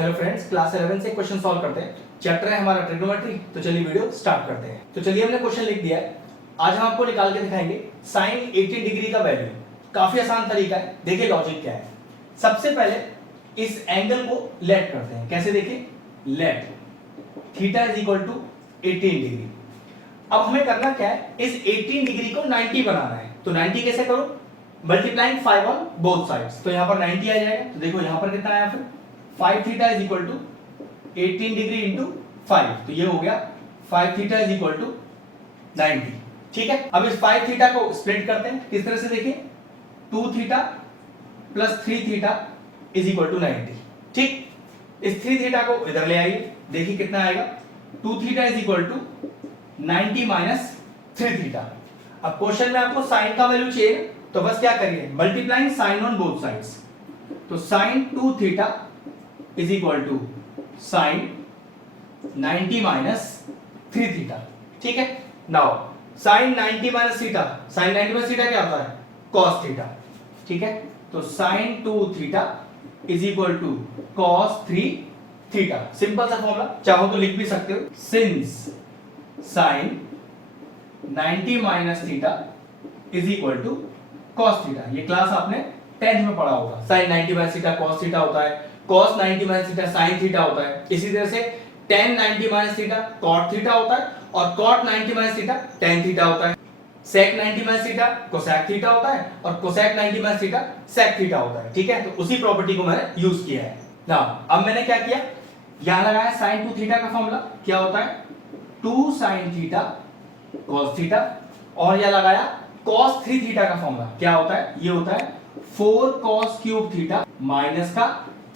Hello friends, class 11 से question solve करते हैं। चैप्टर है हमारा ट्रिग्नोमेट्री। तो चलिए वीडियो स्टार्ट करते हैं। तो चलिए हमने क्वेश्चन लिख दिया है। आज हम आपको निकाल के दिखाएंगे sin 80 डिग्री का वैल्यू। काफी आसान तरीका है, देखिए लॉजिक क्या है। सबसे पहले इस एंगल को लेट करते हैं। कैसे देखिए, let theta is equal to 18 degree. अब हमें करना क्या है, इस 18 डिग्री को 90 बनाना है। तो 90 कैसे करो, मल्टीप्लाइंग 5 ऑन बोथ साइड्स। तो यहां पर 90 आ जाएगा। तो देखो यहां पर कितना आया, फिर 5 theta is equal to 18 degree into 5। तो ये हो गया 5 थीटा इज इक्वल टू 90। ठीक है, अब इस 5 थीटा को स्प्लिट करते हैं। किस तरह से देखिए, 2 theta plus 3 theta is equal to 90। ठीक, इस 3 थीटा को इधर ले आइए, देखिए कितना आएगा, 2 theta is equal to 90 minus 3 theta. अब क्वेश्चन में आपको साइन का वैल्यू चाहिए, तो बस क्या करिए, multiplying sine on both sides. तो sine 2 theta is equal to sine 90 minus 3 theta. ठीक है, now sine 90 minus theta, sine 90 minus theta क्या होता है, कॉस थीटा। ठीक है, तो sine 2 theta is equal to cos 3 theta. Simple सा फॉर्मूला, चाहो तो लिख भी सकते हो, since sine 90 minus theta is equal to cos theta. ये क्लास आपने 10th में पढ़ा होगा। Sine 90 minus theta cos theta होता है, cos 90 minus theta sin theta होता है। इसी तरह से tan 90 minus theta cot theta होता है, और cot 90 minus theta tan theta होता है। sec 90 minus theta cosec theta होता है, और cosec 90 minus theta sec theta होता है। ठीक है, तो उसी प्रॉपर्टी को मैंने यूज किया है ना। अब मैंने क्या किया, यहां लगाया sin 2 थीटा का फॉर्मूला, क्या होता है 2 sin थीटा cos थीटा, और यहां लगाया cos 3 थीटा का फॉर्मूला, क्या होता है, ये होता है 4 cos क्यूब थीटा माइनस का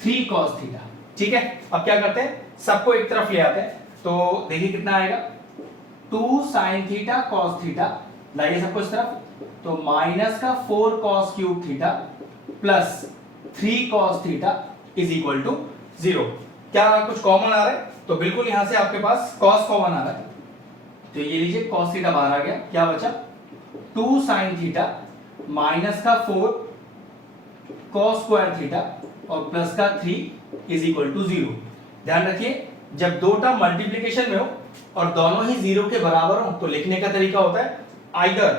3 cos थीटा। ठीक है, अब क्या करते हैं, सबको एक तरफ ले आते हैं। तो देखिए कितना आएगा, 2 sin थीटा cos थीटा, लाइए सबको इस तरफ, तो माइनस का 4 cos cube theta plus 3 cos theta is equal to 0। क्या कुछ कॉमन आ रहा है, तो बिल्कुल यहां से आपके पास cos कॉमन आ रहा है। तो ये लीजिए cos थीटा बाहर आ गया, क्या बचा 2 sin थीटा माइनस का 4 cos स्क्वायर थीटा और प्लस का 3 इज इक्वल टू 0। ध्यान रखिए, जब दो टर्म मल्टीप्लिकेशन में हो और दोनों ही 0 के बराबर हो, तो लिखने का तरीका होता है either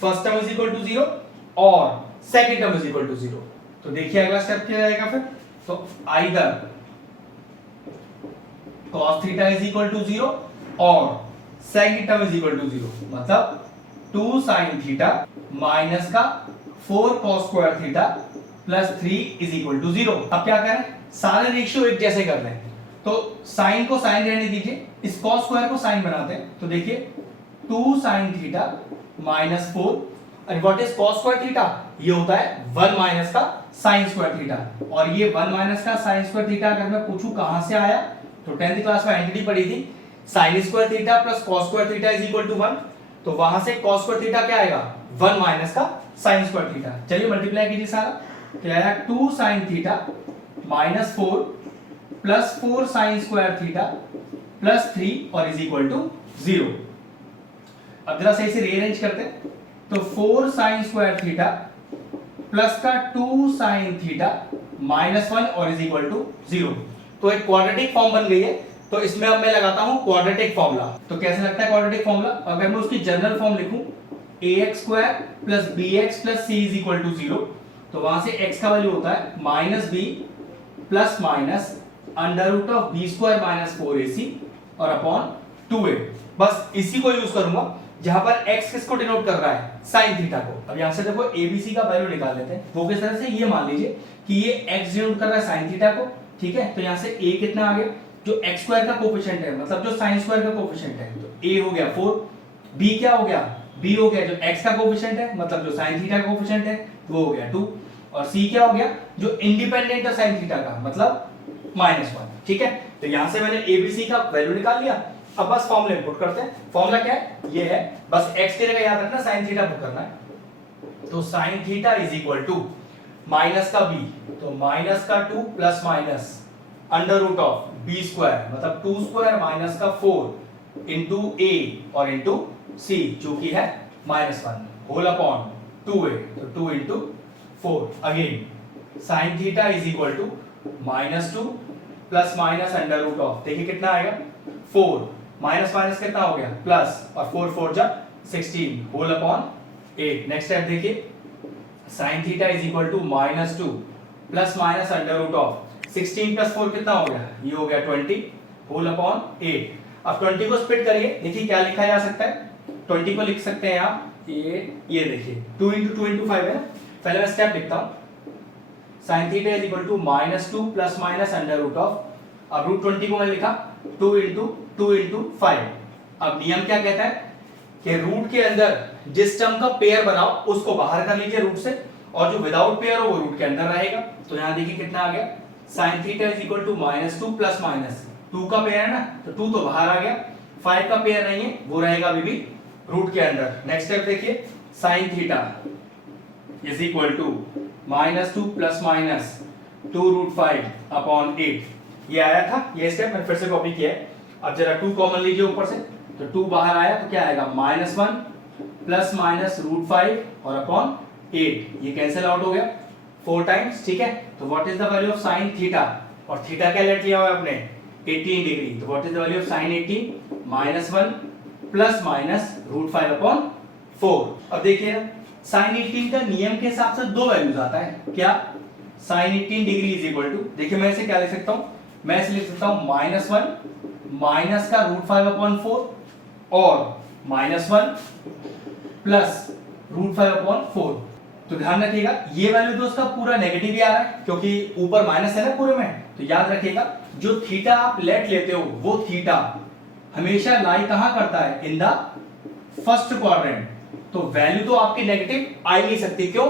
first term is equal to 0 और second term is equal to 0। तो देखिए अगला स्टेप क्या आएगा फिर, तो either cos theta is equal to 0 और second term is equal to 0, मतलब 2 sin थीटा माइनस का 4 cos square theta plus 3 is equal to 0। अब क्या करें, सारे रेशियो एक जैसे कर लें। तो साइन को साइन रहने दीजिए, इस cos स्क्वायर को साइन बनाते हैं। तो देखिए 2 sin थीटा minus 4, and what is cos square theta, ये होता है 1 माइनस का sin स्क्वायर थीटा। और ये 1 माइनस का sin स्क्वायर थीटा अगर मैं पूछूं कहां से आया, तो 10th क्लास में आइडेंटिटी पढ़ी थी, sin square theta plus cos square theta is equal to 1। तो वहां से cos स्क्वायर थीटा क्या आएगा, 1 माइनस का sin स्क्वायर थीटा। चलिए मल्टीप्लाई कीजिए सारा, क्या आया 2 sin थीटा minus 4 plus 4 sin square theta plus 3 और इज इक्वल टू 0। अब जरा सही से रीअरेंज करते हैं। तो 4 sin स्क्वायर थीटा प्लस का 2 sin थीटा माइनस 1 और इज इक्वल टू 0। तो एक क्वाड्रेटिक फॉर्म बन गई है। तो इसमें अब मैं लगाता हूं क्वाड्रेटिक फॉर्मूला। तो कैसे लगता है क्वाड्रेटिक फॉर्मूला, अगर मैं उसकी जनरल फॉर्म लिखूं ax square plus bx plus c is equal to 0, तो वहां से x का वैल्यू होता है minus b plus minus under root of B square minus 4ac और अपॉन 2a। बस इसी को यूज करूंगा जहां पर x किसको डिनोट कर रहा है, sin थीटा को। अब यहां से देखो abc का वैल्यू निकाल लेते हैं। वो किस तरह से, ये मान लीजिए कि ये x डिनोट कर रहा है sin थीटा को। ठीक है, तो यहां से a कितना आ गया, जो x स्क्वायर का कोफिशिएंट है, मतलब जो sin स्क्वायर का कोफिशिएंट है, तो a हो गया 4, b क्या हो गया, b हो गया जो x का कोफिशिएंट है, मतलब जो sin थीटा का कोफिशिएंट है, वो हो गया 2, और c क्या हो गया, जो इंडिपेंडेंट है sin थीटा का, मतलब -1। ठीक है, तो यहां से मैंने abc का वैल्यू निकाल लिया। अब बस फॉर्मूला इंपुट करते हैं। फॉर्मूला क्या है, ये है, बस x की जगह याद रखना sin थीटा पुट करना है। तो sin theta is equal to minus का b, तो माइनस का 2 plus minus under root of B square, मतलब 2 स्क्वायर माइनस का 4 इंटू a और इंटू c, जो कि है -1 होल अपॉन 2a, तो 2 into 4। Again sin theta is equal to -2 plus minus under root of, देखिए कितना आएगा 4 माइनस माइनस कितना हो गया प्लस, और 4 4 जा 16 होल अपॉन 8। नेक्स्ट स्टेप देखिए sin theta is equal to -2 plus minus under root of 16 plus 4 कितना हो गया, ये हो गया 20 होल अपॉन 8। अब 20 को स्प्लिट करिए, देखिए क्या लिखा जा सकता है, 20 को लिख सकते हैं आप ये देखिए 2 into 2 into 5 है ना। पहले मैं स्टेप लिखता हूं, sin theta is equal to -2 plus minus under root of, अब रूट 20 को मैं लिखा 2 into 2 into 5। अब नियम क्या कहता है कि रूट के अंदर जिस टर्म का पेयर बनाओ उसको बाहर कर लीजिए रूट से, और जो विदाउट पेयर हो वो रूट के अंदर रहेगा। तो यहां देखिए कितना आ गया, sin theta is equal to -2 plus minus 2 का पेयर है ना, तो 2 तो बाहर आ गया, 5 का पेयर नहीं है वो रहेगा अभी भी रूट के अंदर। नेक्स्ट स्टेप देखिए sin theta is equal to -2 plus minus 2 root 5 upon 8, ये आया था, ये स्टेप मैंने फिर से कॉपी किया है। अब जरा 2 कॉमन लीजिए ऊपर से, तो 2 बाहर आया तो क्या आएगा -1 प्लस माइनस रूट 5 और अपॉन 8, ये कैंसिल आउट हो गया 4 टाइम्स, ठीक है। तो what is the value of sin theta, और थीटा क्या लेट लिया हुआ है आपने 18 डिग्री, तो what is the value of sin 18 -1 plus minus root 5 upon 4। अब देखिए ना sin 18 का नियम के हिसाब से दो वैल्यूज आता है, क्या sin 18 degree is equal to, देखिए मैं इसे क्या लिख सकता हूं, मैं इसे लिख सकता हूं -1 माइनस का रूट 5 अपॉन 4 और -1 प्लस रूट 5 अपॉन 4। तो ध्यान रखिएगा ये वैल्यू तो उसका पूरा नेगेटिव ही आ रहा है क्योंकि ऊपर माइनस है ना पूरे में, तो याद रखिएगा जो थीटा आप लेट लेते हो वो थीटा हमेशा लाई कहां करता है, इन द फर्स्ट क्वाड्रेंट। तो वैल्यू तो आपकी नेगेटिव आ ही नहीं सकती, क्यों,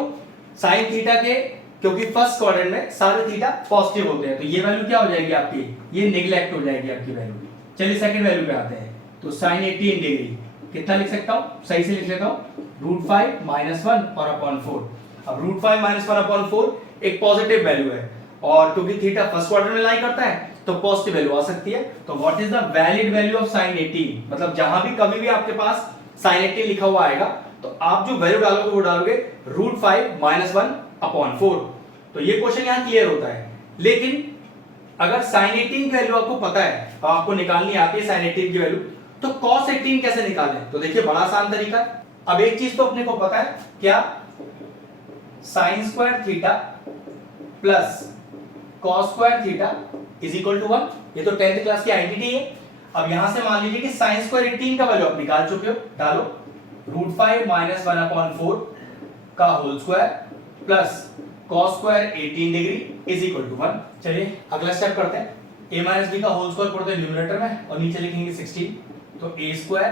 sin थीटा के, क्योंकि फर्स्ट क्वाड्रेंट में सारे थीटा पॉजिटिव होते हैं, तो ये वैल्यू क्या हो जाएगी आपकी, ये नेग्लेक्ट हो जाएगी आपकी वैल्यू। चलिए सेकंड वैल्यू पे आते हैं, तो sin 18 डिग्री कितना लिख सकता हूं, सही से लिख लेता हूं रूट 5 -1 और अपॉन 4। अब रूट 5 -1 अपॉन 4 एक पॉजिटिव वैल्यू है, और क्योंकि थीटा फर्स्ट क्वाड्रेंट में लाई करता है तो पॉजिटिव वैल्यू आ सकती है। तो what is the valid value of sin 18, मतलब जहां भी कभी भी आपके पास sin 18 लिखा हुआ आएगा तो आप जो वैल्यू डालोगे वो डालोगे रूट 5 -1 अपॉन 4। तो ये क्वेश्चन यहां क्लियर होता है। लेकिन अगर sin 18 की वैल्यू आपको पता है और आपको निकालनी आती है sin 18 की वैल्यू, तो cos 18 कैसे निकालें, तो देखिए बड़ा आसान तरीका है। अब एक चीज तो अपने को पता है, क्या, sin square theta plus cos square theta is equal to 1, ये तो 10th क्लास की आइडेंटिटी है। अब यहां से मान लीजिए कि sin स्क्वायर 18 का वैल्यू आप निकाल चुके हो, डालो रूट 5 -1 अपॉन 4 का whole square plus cos square 18 degree is equal to 1। चलिए अगला स्टेप करते हैं, a माइनस b का होल स्क्वायर पढ़ते हैं न्यूमरेटर में और नीचे लिखेंगे 16, तो a square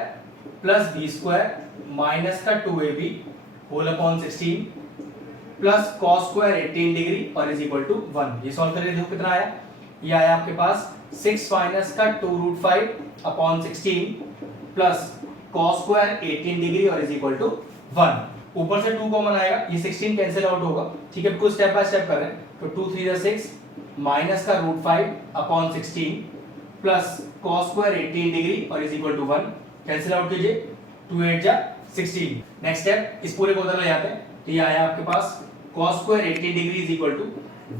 plus b square minus का 2ab whole upon 16 plus cos square 18 degree और इज इक्वल टू 1। ये सॉल्व करिए, देखो कितना आया, ये आया आपके पास 6 माइनस का 2 root 5 upon 16 plus cos square 18 degree और इज इक्वल टू 1। ऊपर से 2 कॉमन आएगा, ये 16 कैंसिल आउट होगा, ठीक है। कुछ स्टेप बाय स्टेप कर रहे हैं, तो 2 3 6 माइनस का root 5 upon 16 plus cos square 18 degree और is equal to 1, cancel out कीजिए, 2 8 जा 16। नेक्स्ट स्टेप इस पूरे को उधर ले जाते हैं, तो ये आया आपके पास cos square 18 degree is equal to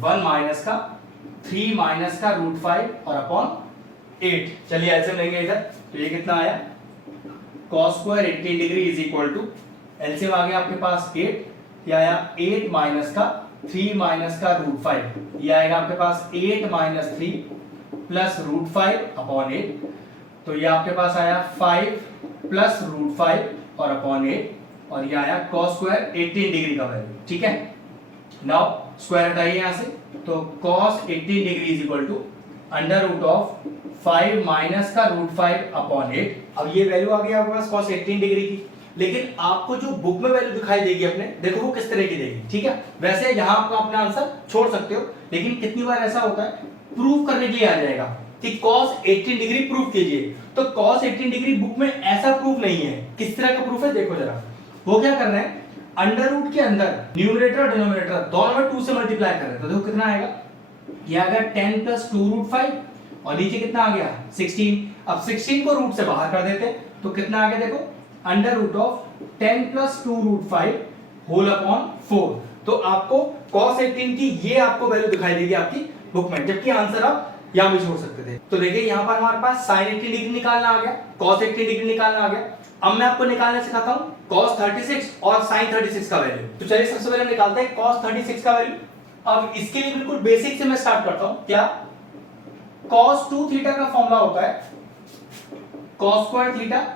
1 minus का 3 माइनस का रूट 5 और अपॉन 8। चलिए एलसीएम लेंगे इधर, तो ये कितना आया, cos square 18 degree is equal to, LCM आ गया आपके पास 8, ये आया 8 माइनस का 3 माइनस का रूट 5, ये आएगा आपके पास 8 माइनस 3 प्लस रूट 5 अपॉन 8, तो ये आपके पास आया 5 प्लस रूट 5 और अपॉन 8, और ये आया cos स्क्वायर 18 डिग्री का वैल्यू, ठीक है। नाउ स्क्वायर हटाइए यहां से, तो cos 18 degree is equal to under root of 5 minus का रूट 5 अपॉन 8। अब ये वैल्यू आ गई आपके पास cos 18 डिग्री की, लेकिन आपको जो बुक में वैल्यू दिखाई देगी अपने, देखो वो किस तरह की देगी, ठीक है। वैसे यहां आप अपना आंसर छोड़ सकते हो, लेकिन कितनी बार ऐसा होता है प्रूव करने के लिए आ जाएगा कि cos 18 डिग्री प्रूव कीजिए, तो cos 18 डिग्री बुक में ऐसा प्रूफ नहीं है। किस तरह का प्रूफ है देखो जरा, वो क्या कर रहे हैं, अंडर रूट के अंदर न्यूमरेटर और डिनोमिनेटर दोनों में 2 से मल्टीप्लाई कर रहे हैं, तो देखो कितना आएगा, ये आ गया 10 प्लस 2 रूट 5 और नीचे कितना आ गया 16। अब 16 को रूट से बाहर कर देते तो कितना आ गया, देखो under root of 10 plus 2 root 5 whole upon 4। तो आपको cos 18 की ये आपको वैल्यू दिखाई देगी आपकी बुक में, जबकि आंसर आप यहाँ भी छोड़ सकते थे। तो देखिए यहाँ पर हमारे पास sin 80 डिग्री निकालना आ गया, cos 80 डिग्री निकालना आ गया। अब मैं आपको निकालना सिखाता हूँ cos 36 और sin 36 का वैल्यू। तो चलिए सबसे पहले हम निकालते हैं cos 36 का वैल्यू। अब इसके लिए बिल्कुल बेसिक से मैं स्टार्ट करता हूँ। क्या cos 2 थीटा का फॉर्मूला होता है cos स्क्वायर थीटा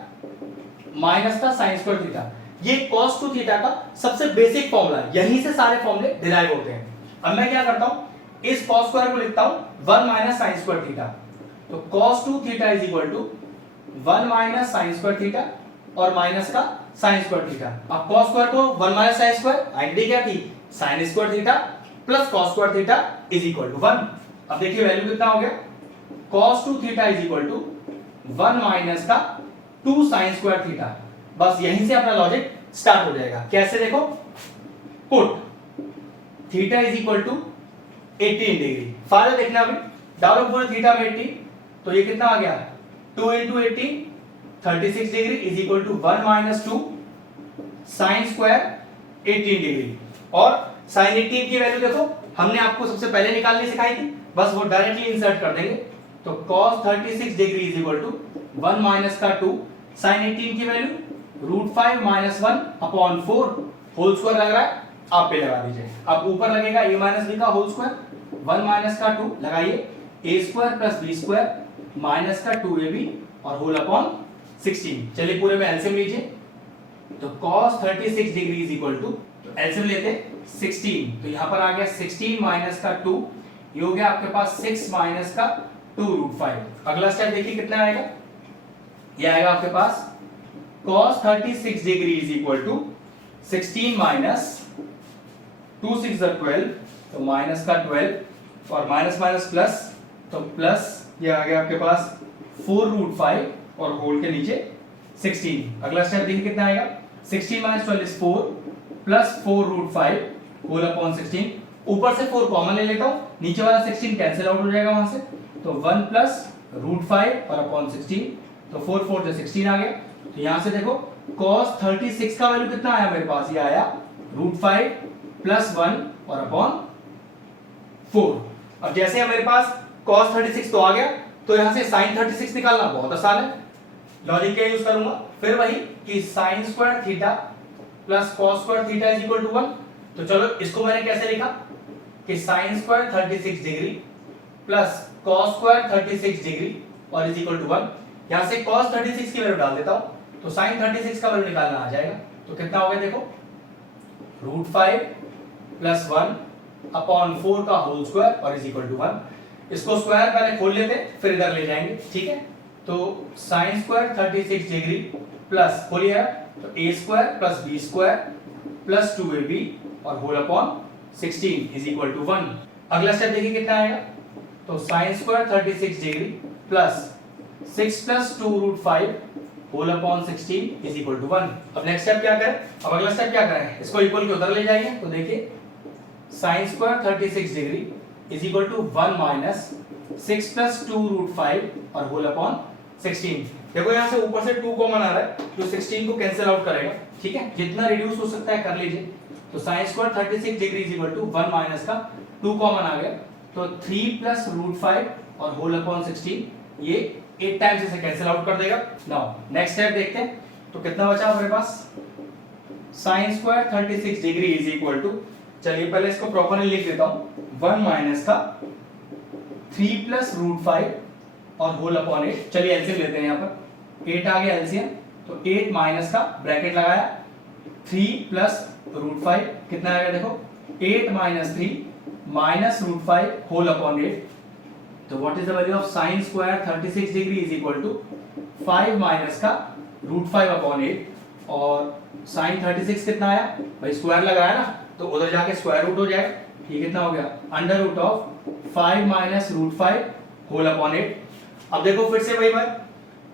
माइनस का sin स्क्वायर थीटा। ये cos 2 थीटा का सबसे बेसिक फॉर्मूला है, यहीं से सारे फॉर्मूले डिराइव होते हैं। अब मैं क्या करता हूं, इस cos स्क्वायर को लिखता हूं 1 माइनस sin स्क्वायर थीटा। तो cos 2 theta is equal to 1 minus sin square theta और माइनस का sin स्क्वायर थीटा। अब cos स्क्वायर को 1 माइनस sin स्क्वायर, आइडेंटिटी क्या थी, sin square theta plus cos square theta is equal to 1। अब देखिए value कितना हो गया, cos 2 theta is equal to 1 minus का 2 sin स्क्वायर थीटा। बस यहीं से अपना लॉजिक स्टार्ट हो जाएगा। कैसे देखो, put theta is equal to 18 degree, फायदा देखना अभी, डालो पूरे थीटा में 80, तो ये कितना आ गया 2 into 18 36 degree is equal to 1 minus 2 sine square 18 degree. और साइन 18 की वैल्यू देखो हमने आपको सबसे पहले निकालनी सिखाई थी, बस वो डायरेक्टली इंसर्ट कर देंगे। तो cos 36 degree is equal to 1 minus का 2 साइन 18 की value √5 minus 1 upon 4 whole square लग रहा है, आप पे लगा दीजिए। अब ऊपर लगेगा a माइनस b का होल स्क्वायर 1 माइनस का 2 लगाइए a square plus b square minus का 2ab और होल अपॉन 16। चलिए पूरे में एलसीएम लीजिए। तो cos 36 degree is equal to, LCM लेते 16, तो यहां पर आ गया 16 माइनस का 2, ये हो गया आपके पास 6 माइनस का 2√5। अगला स्टेप देखिए कितना आएगा, ये आएगा आपके पास cos 36 degree is equal to 16 minus 2 6 12, तो माइनस का 12 और माइनस माइनस प्लस, तो प्लस ये आ गया आपके पास 4√5 और होल के नीचे 16। अगला स्टेप देखिए कितना आएगा, 16 minus 12 is 4 plus 4√5 whole upon 16। ऊपर से 4 कॉमन ले लेता हूं, नीचे वाला 16 कैंसिल आउट हो जाएगा वहां से, तो 1 प्लस √5 और अपॉन 16, तो 4 4 जो 16 आ गया। तो यहां से देखो cos 36 का वैल्यू कितना आया मेरे पास, ये आया √5 प्लस 1 और अपॉन 4। अब जैसे मेरे पास cos 36 तो आ गया, तो यहां से sin 36 निकालना बहुत आसान है। लॉजिक क्या यूज करूंगा, फिर वही कि sin square theta plus cos square theta is equal to 1। तो चलो इसको मैंने कैसे लिखा कि sin square 36 degree plus cos square 36 degree और इज इक्वल टू 1। यहां से cos 36 की वैल्यू डाल देता हूं, तो sin 36 का वैल्यू निकालना आ जाएगा। तो कितना हो गया देखो, √5 प्लस 1 अपॉन 4 का होल स्क्वायर और इज इक्वल टू 1। इसको स्क्वायर पहले खोल लेते फिर इधर ले जाएंगे, ठीक है। तो sin स्क्वायर 36 डिग्री प्लस खोलिए, तो a square plus b square plus 2ab और whole upon 16 is equal to 1। अगला स्टेप देखिए कितना आएगा, तो sin square 36 degree plus 6 plus 2√5 whole upon 16 is equal to 1। अब नेक्स्ट स्टेप क्या करें, अब अगला स्टेप क्या करें, इसको इक्वल के उधर ले जाएंगे। तो देखिए sin square 36 degree is equal to 1 minus 6 plus 2√5 और होल अपॉन 16। देखो यहां से ऊपर से 2 कॉमन आ रहा है, जो 16 को कैंसिल आउट करेगा, ठीक है, जितना रिड्यूस हो सकता है कर लीजिए। तो sin square 36 degree is equal to 1 minus का 2 कॉमन आ गया, तो 3 प्लस √5 और होल अपॉन 16, ये 8 टाइम्स इसे कैंसिल आउट कर देगा। नाउ नेक्स्ट स्टेप देखते हैं, तो कितना बचा हमारे पास, sin square 36 degree is equal to, चलिए पहले इसको प्रॉपर्ली लिख देता हूं, 1 माइनस का 3 प्लस √5 और होल अपॉन 8। चलिए एलसीएम लेते हैं, यहां पर 8 आ गया एलसीएम, तो 8 माइनस का ब्रैकेट लगाया 3 प्लस √5 कितना आएगा देखो, 8 माइनस 3 माइनस √5 होल अपॉन 8। तो what is the value of sin square 36 degree is equal to 5 minus का √5 अपॉन 8। और sin 36 कितना आया भाई, स्क्वायर लग रहा है ना, तो उधर जाके स्क्वायर रूट हो जाएगा। ये कितना हो गया, under root of 5 minus √5 whole upon 8। अब देखो फिर से वही बात,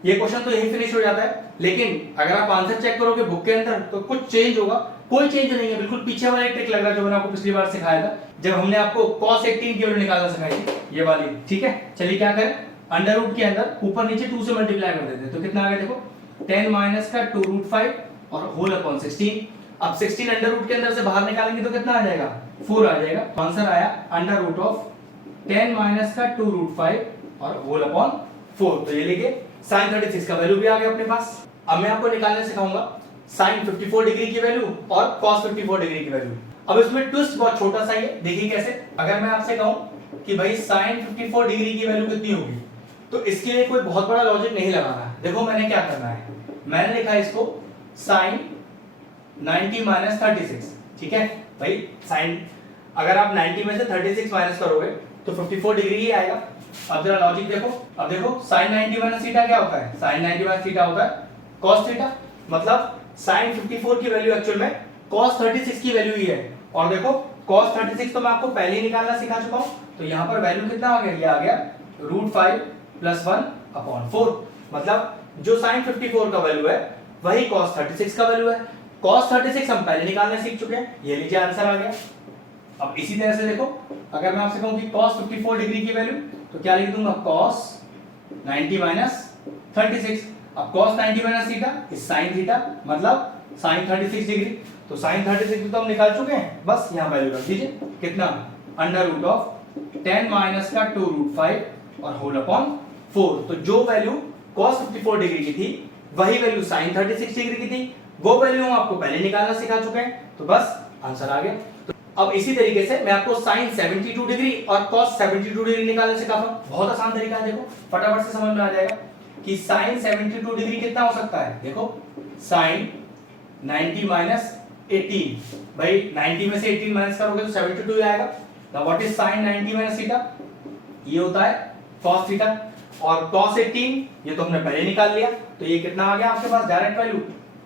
ये क्वेश्चन तो यही फिनिश हो जाता है, लेकिन अगर आप आंसर चेक करोगे बुक के अंदर तो कुछ चेंज होगा, कोई चेंज नहीं है, बिल्कुल पीछे वाला एक ट्रिक लग रहा है जो मैंने आपको पिछली बार सिखाया था, जब हमने आपको cos 18 की वैल्यू निकालना सिखाई थी, ये वाली, ठीक है। चलिए क्या करें, अंडर रूट के अंदर ऊपर नीचे 2 से मल्टीप्लाई कर देते हैं, तो कितना आ गया देखो, 10 माइनस का 2√5 और होल अपॉन 16। अब 16 अंडर रूट के अंदर से बाहर निकालेंगे तो कितना आ जाएगा, 4 आ जाएगा। आंसर आया अंडर रूट ऑफ 10 माइनस का 2√5 और होल अपॉन 4। तो ये लिखे sin 36 का वैल्यू भी आ गया अपने पास। अब मैं आपको निकालने सिखाऊंगा sin 54 डिग्री की वैल्यू और cos 54 डिग्री की वैल्यू। अब इसमें ट्विस्ट बहुत छोटा सा ही है, देखिए कैसे। अगर मैं आपसे कहूं कि भाई sin 54 डिग्री की वैल्यू कितनी होगी, तो इसके लिए कोई बहुत बड़ा लॉजिक नहीं लगाना है। देखो मैंने क्या करना है, मैंने लिखा है इसको sin 90 माइनस 36, ठीक है भाई। sin अगर आप 90 में से 36 माइनस करोगे तो 54 डिग्री ही आएगा। अब जरा लॉजिक देखो, अब देखो sin 90 माइनस थीटा क्या होता है, sin 90 माइनस थीटा होता है cos थीटा, मतलब sin 54 की वैल्यू एक्चुअल में cos 36 की वैल्यू ही है। और देखो cos 36 तो मैं आपको पहले ही निकालना सिखा चुका हूं, तो यहां पर वैल्यू कितना आ गया, ये आ गया √5 + 1/4, मतलब जो sin 54 का वैल्यू है वही cos 36 का वैल्यू है। cos 36 हम पहले निकालना सीख चुके हैं, ये लीजिए आंसर आ गया। अब इसी तरह से देखो, अगर मैं आपसे कहूं कि cos 54 डिग्री की वैल्यू, तो क्या लिख दूंगा, cos 90 माइनस 36। अब cos 90 minus theta is sin theta, मतलब sin 36 डिग्री। तो sin 36 तो हम निकाल चुके हैं, बस यहां वैल्यू रख दीजिए, कितना, √10 माइनस का 2√5 और होल अपॉन 4। तो जो वैल्यू cos 54 डिग्री की थी वही वैल्यू sin 36 डिग्री की थी, वो वैल्यू हम आपको पहले निकालना सिखा चुके हैं, तो बस आंसर आ गया। तो अब इसी तरीके से मैं आपको sin 72 डिग्री और cos 72 डिग्री निकालना सिखाता हूं। बहुत आसान तरीका है, देखो फटाफट से समझ में आ जाएगा कि sin 72 डिग्री कितना हो सकता है। देखो sin 90 माइनस 18, भाई 90 में से 18 माइनस करोगे तो 72 आएगा। Now what is sin 90 minus theta, ये होता है cos थीटा, और cos 18 ये तो हमने पहले निकाल लिया, तो ये कितना आ गया आपके पास डायरेक्ट वैल्यू,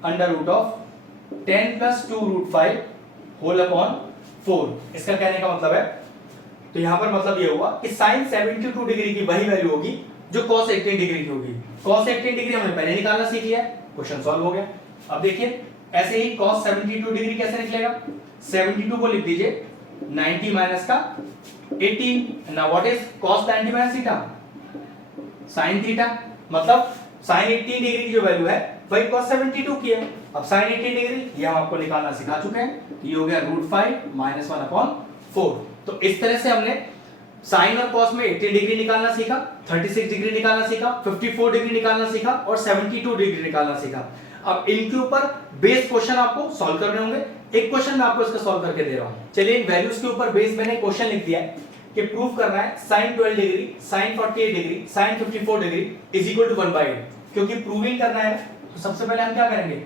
√10 + 2√5 होल अपॉन 4। इसका कहने का मतलब है, तो यहां पर मतलब ये हुआ कि sin 72 डिग्री की वही वैल्यू होगी जो cos 18 डिग्री की होगी। cos 18 डिग्री हमने पहले निकालना सीख लिया, क्वेश्चन सॉल्व हो गया। अब देखिए ऐसे ही cos 72 डिग्री कैसे निकलेगा, 72 को लिख दीजिए 90 माइनस का 18। Now what is cos 90 minus theta, sin theta, मतलब sin 18 डिग्री की जो वैल्यू है वही cos 72 की है। अब sin 18 डिग्री ये हम आपको निकालना सिखा चुके हैं, तो ये हो गया √5 - 1/4। तो इस तरह से हमने sin और cos में 18 डिग्री निकालना सीखा, 36 डिग्री निकालना सीखा, 54 डिग्री निकालना सीखा और 72 डिग्री निकालना सीखा। अब इनके ऊपर बेस क्वेश्चन आपको सॉल्व करने होंगे। एक क्वेश्चन मैं आपको इसका सॉल्व करके दे रहा हूं। चलिए इन वैल्यूज के ऊपर बेस मैंने क्वेश्चन लिख दिया है कि प्रूव करना है sin 12 degree, sin 48 degree, sin 54 degree is equal to 1/8। क्योंकि प्रूविंग करना है तो सबसे पहले हम क्या करेंगे,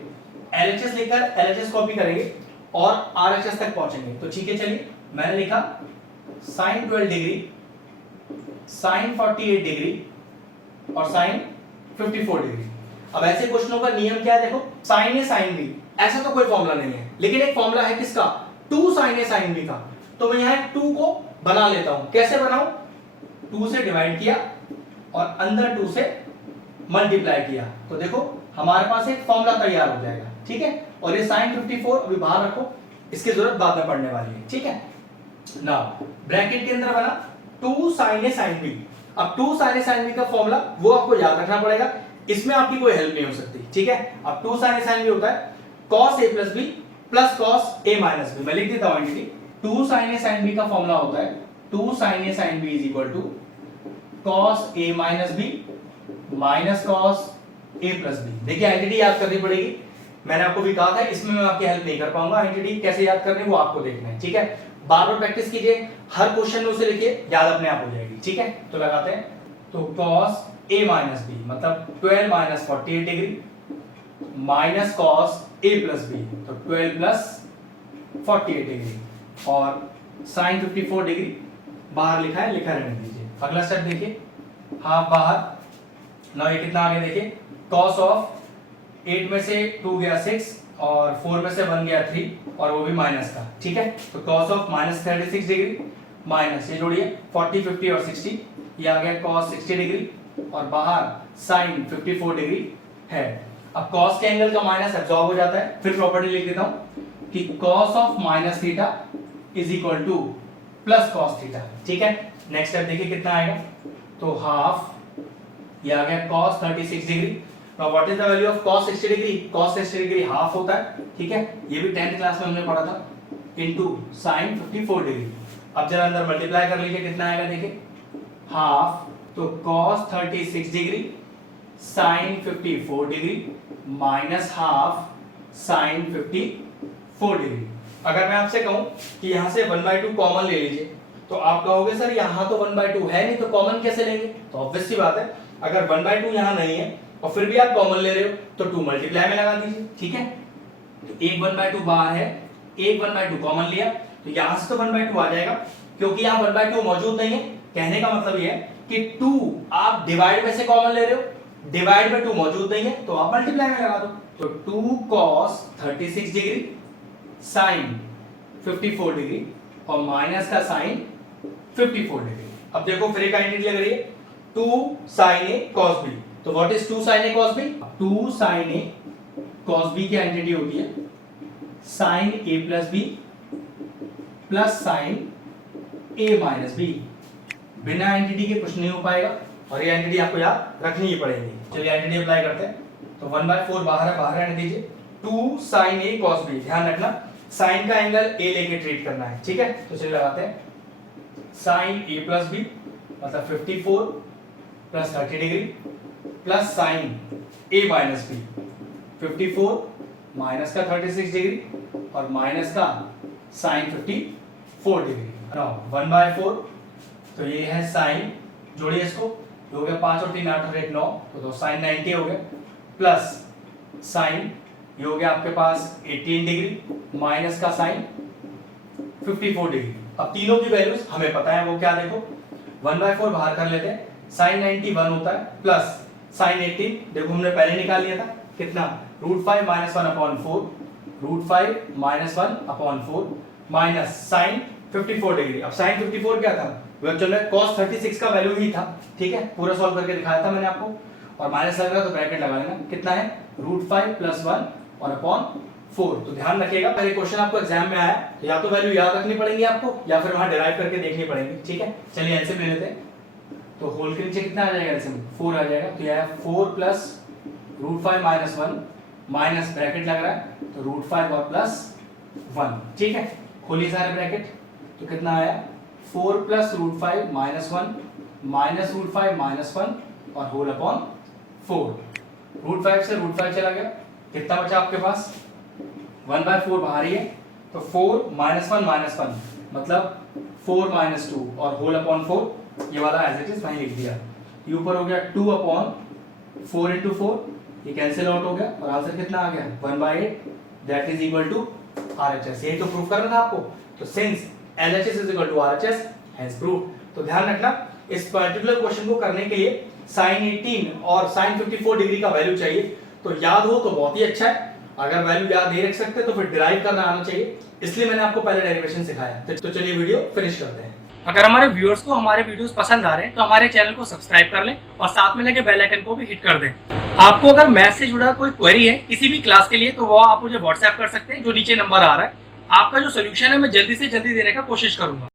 LHS लेकर LHS कॉपी करेंगे और RHS तक पहुंचेंगे। तो ठीक है, चलिए मैंने लिखा sin 12 डिग्री, sin 48 डिग्री और sin 54 डिग्री। अब ऐसे क्वेश्चनों का नियम क्या है, देखो sin A sin B ऐसा तो कोई फॉर्मूला नहीं है, लेकिन एक फॉर्मूला है किसका, 2 sin A sin B का। तो मैं यहां 2 को बना लेता हूं। कैसे बनाऊं, 2 से डिवाइड किया और अंदर 2 से मल्टीप्लाई किया, तो देखो हमारे पास एक फॉर्मूला तैयार हो जाएगा, ठीक है। और ये sin 54 अभी बाहर रखो, इसकी जरूरत बाद में पड़ने वाली है, ठीक है। नाउ ब्रैकेट के अंदर बना 2 sin A sin B। अब 2 sin A sin B का फॉर्मूला वो आपको याद रखना पड़ेगा, इसमें आपकी कोई हेल्प नहीं हो सकती, ठीक है। अब 2 sin A sin B होता है cos A plus B plus cos A minus B। मैं लिख देता हूं entity, 2 sin A sin B का फॉर्मूला होता है 2 sin A sin B is equal to cos A minus B minus cos A plus B। देखिए entity याद करनी पड़ेगी, मैंने आपको भी कहा था इसमें मैं आपकी हेल्प नहीं कर पाऊंगा, एंटिटी कैसे याद करनी वो आपको देखना है, ठीक है। बार बार प्रैक्टिस कीजिए, हर क्वेश्चन में उसे लिखिए, याद अपने आप हो जाएगी, ठीक है। तो लगाते हैं, तो cos A minus B मतलब 12 minus 48 degree minus cos A plus B तो 12 plus 48 डिग्री और sin 54 डिग्री बाहर लिखा है, लिखा रहने दीजिए। अगला स्टेप देखिए, हाफ बाहर, ना ये कितना आगे देखिए, cos ऑफ 8 में से 2 गया 6 और 4 में से 1 गया 3 और वो भी माइनस का, ठीक है। तो cos ऑफ -36 डिग्री माइनस ये जोड़िए 40 50 और 60, ये आ गया cos 60 डिग्री और बाहर sin 54 डिग्री है। अब cos के एंगल का माइनस एब्जॉर्ब हो जाता है, फिर प्रॉपर्टी लिख देता हूं कि cos of minus theta is equal two plus cos theta, ठीक है। नेक्स्ट स्टेप देखिए कितना आएगा, तो हाफ, ये आ गया cos 36 degree. Now what is the value of cos 60 degree, cos 60 degree half होता है, ठीक है, ये भी 10th क्लास में हमने पढ़ा था, इनटू sin 54 डिग्री। अब जरा अंदर मल्टीप्लाई कर लीजिए, कितना आएगा देखिए, हाफ, तो cos 36 degree sin 54 degree minus half sin 54 degree. अगर मैं आपसे कहूं कि यहां से 1/2 कॉमन ले लीजिए, तो आप कहोगे सर यहां तो 1/2 है नहीं, तो कॉमन कैसे लेंगे? तो ऑब्वियस सी बात है, अगर 1/2 यहां नहीं है और फिर भी आप कॉमन ले रहे हो तो 2 मल्टीप्लाई में लगा दीजिए, ठीक है। तो एक 1/2 बाहर है, एक 1/2 कॉमन लिया, तो यहां से तो 1/2 आ जाएगा, क्योंकि यहां 1/2 मौजूद नहीं है। कहने का मतलब ये है कि 2 आप डिवाइड में से कॉमन ले रहे हो, डिवाइड में 2 मौजूद नहीं है, तो आप मल्टीप्लाई में लगा दो। तो 2 cos 36 डिग्री sin 54 डिग्री और माइनस का sin 54 डिग्री। अब देखो फिर एक आइडेंटिटी लग रही है, 2 sin a cos b। तो what is 2 sin a cos b? 2 sin a cos b की आइडेंटिटी होती है sin a plus b plus sin a minus b। बिना आइडेंटिटी के कुछ नहीं हो पाएगा और ये आइडेंटिटी आपको याद रखनी ही पड़ेगी। चलिए आइडेंटिटी अप्लाई करते हैं। तो 1/4 बाहर है, बाहर रहने दीजिए। 2 sin a cos b, ध्यान रखना साइन का एंगल a लेके ट्रीट करना है, ठीक है। तो चलिए लगाते हैं sin a plus b मतलब 54 plus 30 degree plus sin a minus b 54 minus का 36 डिग्री और माइनस का sin 54 डिग्री। 1/4, तो ये है साइन, जोड़िए इसको, हो गया 5 और 3 8 और 1 9, तो साइन 90 हो गया, प्लस साइन ये हो गया आपके पास 18 डिग्री माइनस का साइन 54 डिग्री। अब तीनों की वैल्यूज हमें पता है, वो क्या देखो, 1/4 बाहर कर लेते हैं, साइन 90 1 होता है, प्लस साइन 18 देखो हमने पहले निकाल लिया था, कितना, √5 - 1/4, √5 - 1/4 माइनस साइन 54 डिग्री। अब साइन 54 क्या था, वो एक्चुअल में cos 36 का वैल्यू ही था, ठीक है, पूरा सॉल्व करके दिखाया था मैंने आपको। और माइनस लग रहा है तो ब्रैकेट लगा लेना, कितना है, √5 + 1 और अपॉन 4। तो ध्यान रखिएगा, पहले क्वेश्चन आपको एग्जाम में आया तो या तो वैल्यू याद रखनी पड़ेगी आपको या फिर वहां डिराइव करके देखनी पड़ेगी, ठीक है। चलिए एलसीएम ले लेते हैं। तो होल के नीचे कितना आ जाएगा, एलसीएम 4 आ जाएगा। तो यह 4 + √5 - 1 माइनस ब्रैकेट लग रहा है तो √5 और प्लस 1, ठीक है। खोलिए सारे ब्रैकेट, तो कितना आया, 4 + √5 - 1 माइनस √5 - 1 और होल अपॉन 4। √5 से √5 चला गया, कितना बचा आपके पास, 1/4 बाहर ही है, तो 4 - 1 - 1 मतलब 4 - 2 और होल अपॉन 4, ये वाला एज इट इज वहीं लिख दिया। ये ऊपर हो गया 2/4 × 4, ये कैंसिल आउट हो गया और आंसर कितना आ गया, 1/8, that is equal to RHS। यही तो प्रूफ करना था आपको। तो since LHS is equal to RHS, hence proof. तो ध्यान रखना, इस पर्टिकुलर क्वेश्चन को करने के लिए sin 18 और sin 54 डिग्री का वैल्यू चाहिए, तो याद हो तो बहुत ही अच्छा है, अगर वैल्यू याद नहीं रख सकते तो फिर डिराइव करना आना चाहिए, इसलिए मैंने आपको पहले डेरिवेशन सिखाया। तो चलिए वीडियो फिनिश करते हैं। अगर हमारे व्यूअर्स को हमारे वीडियोस पसंद आ रहे हैं तो हमारे चैनल को सब्सक्राइब कर लें और साथ में लगे बेल आइकन को भी हिट कर दें। आपको अगर मैथ से जुड़ा कोई क्वेरी है किसी भी क्लास के लिए, तो वो आप मुझे व्हाट्सएप कर सकते हैं, जो नीचे नंबर आ रहा है। आपका जो सोल्यूशन है मैं जल्दी से जल्दी देने का कोशिश करूंगा।